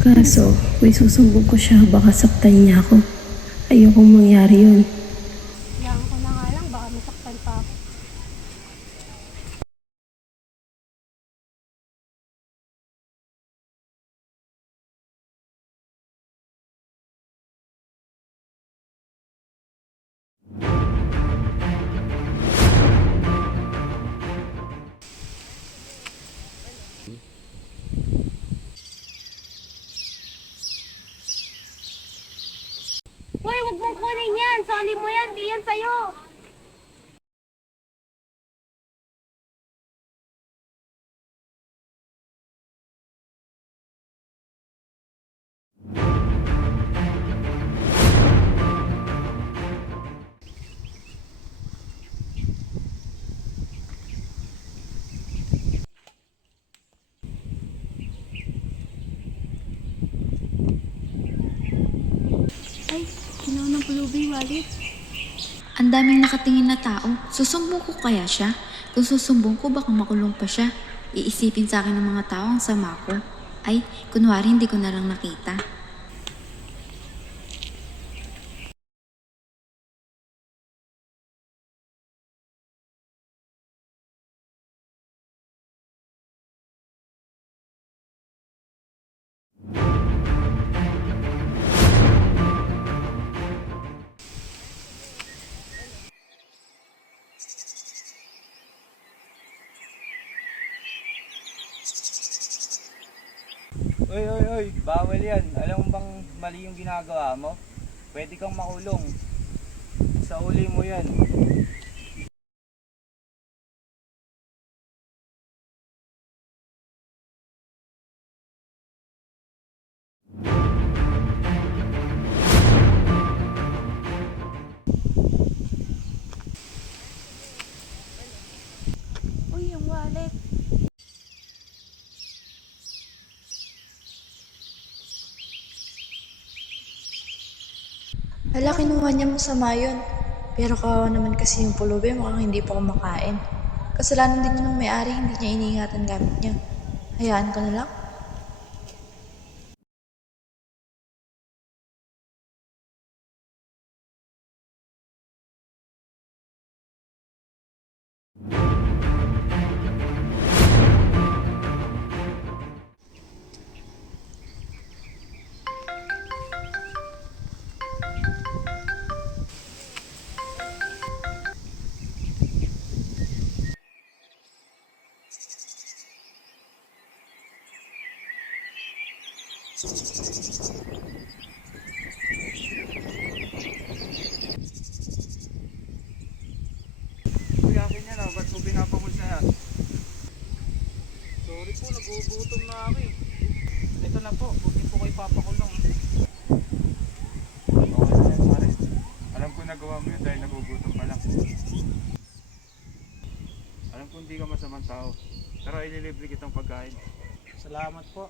Kaso, kung isusumbong ko siya, baka saktan niya ako. Ayokong mangyari yun. Kailangan ko na nga lang, baka masaktan pa ako. Hoy, huwag mong kunin yan! Sali mo yan! Di yan sa'yo! Ay, ginawa ng pulubi, Walid. Ang daming nakatingin na tao. Susumbong ko kaya siya? Kung susumbong ko, baka makulong pa siya. Iisipin sa akin ng mga tao ang sama ko. Ay, kunwari hindi ko na lang nakita. Oy, oy, oy, bawal yan. Alam mo bang mali yung ginagawa mo? Pwede kang makulong. Sa uli mo yan. Uy, yung wallet. Hala, kinuha niya masama yun. Pero kawawa naman kasi yung pulubi, mukhang hindi pa kumakain. Kasalanan din yun ng may-ari, hindi niya iniingatan gamit niya. Hayaan ko na lang. Uy, akin yan ah. Ba't mo pinapamulsa yan? Sorry po, nagugutom na ako eh. Ito na po, huwag niyo po kayo papakulong. Okay na yan, pare. Alam ko nagawa mo yun dahil nagugutom pa lang. Alam ko hindi ka masamang tao. Pero ililibre kitang pagkain. Salamat po.